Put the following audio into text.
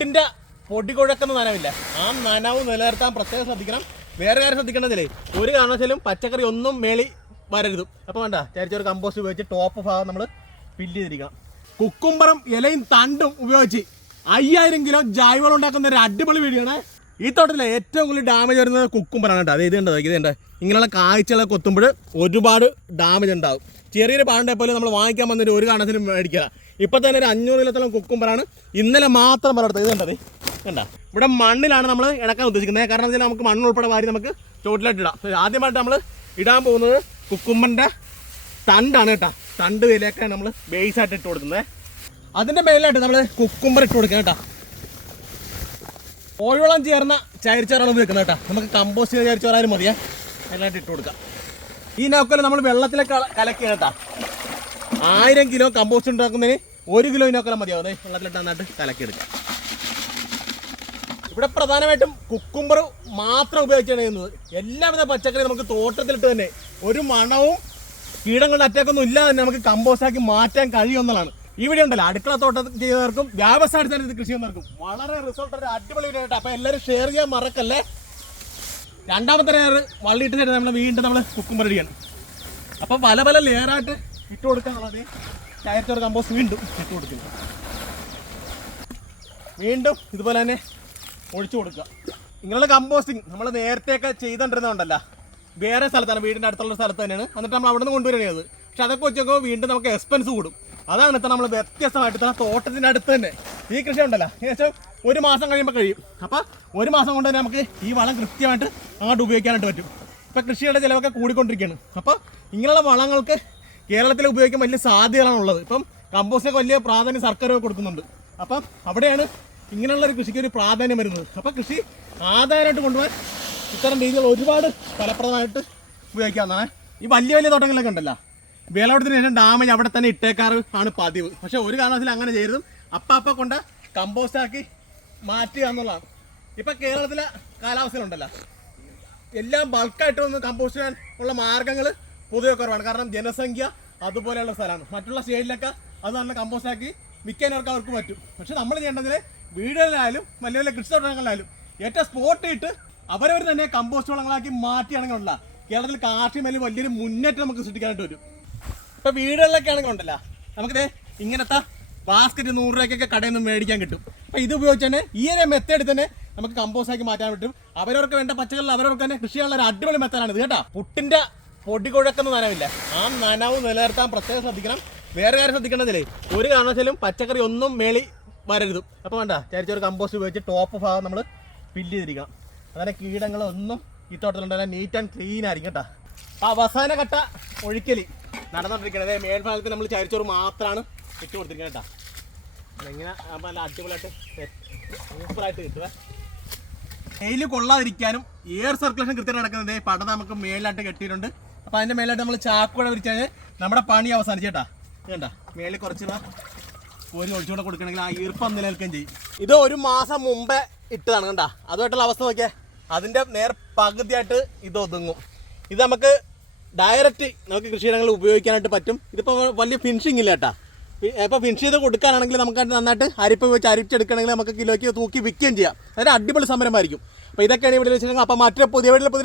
പുട്ടിന്റെ പൊടി കുഴക്കുന്ന നനവില്ല. ആ നനവ് നിലനിർത്താൻ പ്രത്യേകം ശ്രദ്ധിക്കണം. വേറെ കാര്യം ശ്രദ്ധിക്കേണ്ടതില്ലേ? ഒരു കാരണവശാലും പച്ചക്കറി ഒന്നും മേളി വരരുത്. അപ്പോൾ വേണ്ട ചരിച്ചൊരു കമ്പോസ്റ്റ് ഉപയോഗിച്ച് ടോപ്പ് ഭാഗം നമ്മൾ ഫില്ല് ചെയ്തിരിക്കണം. കുക്കുംബറും ഇലയും തണ്ടും ഉപയോഗിച്ച് അയ്യായിരം കിലോ ജൈവവളം ഉണ്ടാക്കുന്ന ഒരു അടിപൊളി വീടിയാണ് ഈ തോട്ടത്തിലെ ഏറ്റവും കൂടുതൽ ഡാമേജ് വരുന്നത് കുക്കുംബറാണ് കേട്ടോ. അത് ഇത് ഉണ്ട് ഇത് ഉണ്ട് ഇങ്ങനെയുള്ള കാഴ്ചകളൊക്കെ കൊത്തുമ്പോൾ ഒരുപാട് ഡാമേജ് ഉണ്ടാവും. ചെറിയൊരു പാണ്ടേ പോലും നമ്മൾ വാങ്ങിക്കാൻ വന്നിട്ട് ഒരു കാരണത്തിനും മേടിക്കുക. ഇപ്പൊ തന്നെ ഒരു അഞ്ഞൂറ് കിലോത്തോളം കുക്കുംബറാണ് ഇന്നലെ മാത്രം പറഞ്ഞത് ഇത് കണ്ടത് കണ്ട? ഇവിടെ മണ്ണിലാണ് നമ്മൾ ഇണക്കാൻ ഉദ്ദേശിക്കുന്നത്. കാരണം എന്താ നമുക്ക് മണ്ണ് ഉൾപ്പെടെ വാരി നമുക്ക് ചോട്ടിലായിട്ട് ഇടാം. ആദ്യമായിട്ട് നമ്മൾ ഇടാൻ പോകുന്നത് കുക്കുമ്പറിന്റെ തണ്ടാണ് കേട്ടോ. തണ്ട് വിലയൊക്കെ നമ്മൾ ബേസ് ആയിട്ട് ഇട്ട് കൊടുക്കുന്നത്. അതിന്റെ മേലായിട്ട് നമ്മൾ കുക്കുംബർ ഇട്ട് കൊടുക്കുക കേട്ടോ. ഓയോളം ചേർന്ന ചരിച്ചോറാണ് ഉപയോഗിക്കുന്നത് കേട്ടോ. നമുക്ക് കമ്പോസ്റ്റ് ചരിച്ചോറായാലും മതിയേ. അതിനായിട്ട് ഇട്ട് കൊടുക്കാം. ഈ നോക്കൽ നമ്മൾ വെള്ളത്തിലേക്ക് കലക്കി കേട്ടോ. ആയിരം കിലോ കമ്പോസ്റ്റ് ഉണ്ടാക്കുന്നതിന് ഒരു കിലോ ഇനോക്കല മതിയാവും. ദേ വെള്ളത്തിലിട്ട് നന്നായിട്ട് കലക്കിയെടുക്കാം. ഇവിടെ പ്രധാനമായിട്ടും കുക്കുംബർ മാത്രം ഉപയോഗിച്ചാണ് ചെയ്യുന്നത്. എല്ലാവിധ പച്ചക്കറി നമുക്ക് തോട്ടത്തിലിട്ട് തന്നെ ഒരു മണവും കീടങ്ങളുടെ അറ്റാക്കൊന്നും ഇല്ലാതെ തന്നെ നമുക്ക് കമ്പോസ്റ്റാക്കി മാറ്റാൻ കഴിയുമെന്നുള്ളതാണ് ഇവിടെ ഉണ്ടല്ലോ അടുക്കള തോട്ടം ചെയ്യുന്നവർക്കും വ്യാവസായികത്തിന് ഇത് കൃഷി ചെയ്യുന്നവർക്കും വളരെ റിസൾട്ട് ഒരു അടിപൊളി വീഡിയോ കേട്ടോ അപ്പോൾ എല്ലാവരും ഷെയർ ചെയ്യാൻ മറക്കല്ലേ? രണ്ടാമത്തെ ലെയർ വള്ളിയിട്ട് നമ്മൾ വീണ്ടും നമ്മൾ കുക്കുംബർ ഇടിയാണ് അപ്പോൾ പല പല ലെയറായിട്ട് ഇട്ട് കൊടുക്കാന്നുള്ളത് ചായത്തോട് കമ്പോസ്റ്റ് വീണ്ടും ഇട്ട് കൊടുക്കുക വീണ്ടും ഇതുപോലെ തന്നെ ഒഴിച്ചു കൊടുക്കുക. ഇങ്ങനെയുള്ള കമ്പോസ്റ്റിംഗ് നമ്മൾ നേരത്തെയൊക്കെ ചെയ്തുകൊണ്ടിരുന്നതുകൊണ്ടല്ല വേറെ സ്ഥലത്താണ് വീടിന്റെ അടുത്തുള്ള സ്ഥലത്ത് തന്നെയാണ്. എന്നിട്ട് നമ്മൾ അവിടെ നിന്ന് കൊണ്ടുവരുന്നത്. പക്ഷെ അതൊക്കെ വെച്ച് നോക്കുമ്പോൾ വീണ്ടും നമുക്ക് എക്സ്പെൻസ് കൂടും. അതാണ് ഇത്ര നമ്മൾ വ്യത്യസ്തമായിട്ട് തന്നെ തോട്ടത്തിന്റെ അടുത്ത് തന്നെ. ഈ കൃഷി ഉണ്ടല്ലോ. ഏകദേശം ഒരു മാസം കഴിയുമ്പോൾ കഴിയും. അപ്പോൾ ഒരു മാസം കൊണ്ട് തന്നെ നമുക്ക് ഈ വളം കൃത്യമായിട്ട് അങ്ങോട്ട് ഉപയോഗിക്കാനായിട്ട് പറ്റും. ഇപ്പം കൃഷിയുടെ ചിലവൊക്കെ കൂടിക്കൊണ്ടിരിക്കുകയാണ്. അപ്പോൾ ഇങ്ങനെയുള്ള വളങ്ങൾക്ക് കേരളത്തിൽ ഉപയോഗിക്കാൻ വലിയ സാധ്യതകളാണ് ഉള്ളത് ഇപ്പം കമ്പോസ്റ്റിനൊക്കെ വലിയ പ്രാധാന്യം സർക്കാർ കൊടുക്കുന്നുണ്ട്. അപ്പം അവിടെയാണ് ഇങ്ങനെയുള്ള ഒരു കൃഷിക്ക് ഒരു പ്രാധാന്യം വരുന്നത്. അപ്പം കൃഷി ആദായമായിട്ട് കൊണ്ടുപോകാൻ ഇത്തരം രീതികൾ ഒരുപാട് ഫലപ്രദമായിട്ട് ഉപയോഗിക്കാവുന്നതാണ്. ഈ വലിയ വലിയ തോട്ടങ്ങളിലൊക്കെ ഉണ്ടല്ലോ. വിളവെടുത്തിന് ശേഷം ഡാമേജ് അവിടെ തന്നെ ഇട്ടേക്കാറ് ആണ് പതിവ്. പക്ഷെ ഒരു കാരണവശാലും അങ്ങനെ ചെയ്തതും അപ്പ അപ്പ കൊണ്ട് കമ്പോസ്റ്റാക്കി മാറ്റുക എന്നുള്ളതാണ്. ഇപ്പം കേരളത്തിലെ കാലാവസ്ഥയിലുണ്ടല്ലോ. എല്ലാം ബൾക്കായിട്ട് ഒന്ന് കമ്പോസ്റ്റ് ചെയ്യാൻ ഉള്ള മാർഗങ്ങൾ പൊതുവെ കുറവാണ് കാരണം ജനസംഖ്യ അതുപോലെയുള്ള സ്ഥലമാണ്. മറ്റുള്ള സ്റ്റേറ്റിലൊക്കെ അത് നല്ല കമ്പോസ്റ്റ് ആക്കി വിൽക്കാനവർക്ക് അവർക്ക് പറ്റും. പക്ഷെ നമ്മൾ ചെയ്യേണ്ടതിൽ വീടുകളിലായാലും വലിയ വലിയ കൃഷിത്തോട്ടങ്ങളിലായാലും ഏറ്റവും സ്പോട്ട് ഇട്ട് അവരവർ തന്നെ കമ്പോസ്റ്റ് വളങ്ങളാക്കി മാറ്റിയാണെങ്കിൽ കേരളത്തിൽ കാർഷിക മേഖലയിൽ വലിയൊരു മുന്നേറ്റം നമുക്ക് സൃഷ്ടിക്കാനായിട്ട് വരും. ഇപ്പൊ വീടുകളിലൊക്കെ ആണെങ്കിൽ ഉണ്ടല്ലോ നമുക്കിത് ഇങ്ങനത്തെ ബാസ്ക്കറ്റ് നൂറ് രൂപയ്ക്കൊക്കെ കടയിൽ നിന്ന് മേടിക്കാൻ കിട്ടും. അപ്പൊ ഇത് ഉപയോഗിച്ച് തന്നെ ഈ ഒരു മെത്തേഡ് തന്നെ നമുക്ക് കമ്പോസ്റ്റ് ആക്കി മാറ്റാൻ പറ്റും. അവരവർക്ക് വേണ്ട പച്ചക്കറികൾ അവരവർക്ക് തന്നെ കൃഷി ചെയ്യാനുള്ള ഒരു അടിപൊളി മെത്തേഡാണ് ഇത് കേട്ടോ. പുട്ടിന്റെ പൊടി കുഴക്കുന്ന നനവില്ല. ആ നനവ് നിലനിർത്താൻ പ്രത്യേകം ശ്രദ്ധിക്കണം. വേറെ കാര്യം ശ്രദ്ധിക്കേണ്ടതില്ലേ? ഒരു കാരണവശാലും പച്ചക്കറി ഒന്നും മേളി വരരുത്. അപ്പോൾ വേണ്ട ചരിച്ചൊരു കമ്പോസ്റ്റ് ഉപയോഗിച്ച് ടോപ്പ് ഭാഗം നമ്മൾ ഫില്ല് ചെയ്തിരിക്കണം. അങ്ങനെ കീടങ്ങളൊന്നും ഈ തോട്ടത്തിലുണ്ടായാലും നീറ്റ് ആൻഡ് ക്ലീൻ ആയിരിക്കും കേട്ടോ. അപ്പോൾ അവസാന ഘട്ട ഒഴിക്കൽ നടന്നുകൊണ്ടിരിക്കുന്നത് മേൽഭാഗത്ത് നമ്മൾ ചരിച്ചോറ് മാത്രമാണ് ഇട്ട് കൊടുത്തിരിക്കുന്നത് കേട്ടോ. എങ്ങനെ നല്ല അടിപൊളിയായിട്ട് സൂപ്പറായിട്ട് കിട്ടുക വെയിൽ കൊള്ളാതിരിക്കാനും എയർ സർക്കുലേഷൻ കൃത്യമായിട്ട് നടക്കുന്നത് പടം നമുക്ക് മേലായിട്ട് കെട്ടിയിട്ടുണ്ട്. അപ്പോൾ അതിന്റെ മേലായിട്ട് നമ്മൾ ചാക്കൂടെ വിരിച്ചാൽ നമ്മുടെ പണി അവസാനിച്ചേട്ടാ. വേണ്ട മേളിൽ കുറച്ച് കോരി ഒഴിച്ചുകൂടെ കൊടുക്കണമെങ്കിൽ ആ ഈർപ്പം നിലനിൽക്കുകയും ചെയ്യും. ഇത് ഒരു മാസം മുമ്പേ ഇട്ടതാണ് കണ്ട? അതുമായിട്ടുള്ള അവസ്ഥ നോക്കിയേ. അതിന്റെ നേർ പകുതിയായിട്ട് ഇത് ഒതുങ്ങും. ഇത് നമുക്ക് ഡയറക്റ്റ് നമുക്ക് കൃഷിയിടങ്ങളിൽ ഉപയോഗിക്കാനായിട്ട് പറ്റും. ഇതിപ്പോ വലിയ ഫിനിഷിംഗ് ഇല്ല കേട്ടാ. ഇപ്പോൾ ഫിനിഷ് ചെയ്ത് കൊടുക്കാനാണെങ്കിൽ നമുക്ക് നന്നായിട്ട് അരിപ്പ് വെച്ച് അരിച്ചെടുക്കണമെങ്കിൽ നമുക്ക് കിലോയ്ക്ക് തൂക്കി വിൽക്കുകയും ചെയ്യാം. അതൊരു അടിപൊളി സംരംഭമായിരിക്കും അപ്പോൾ ഇതൊക്കെയാണ് ഇവിടെ വെച്ചിട്ടുണ്ടെങ്കിൽ അപ്പോൾ മറ്റൊരു പുതിയ വീട്ടിൽ പുതിയ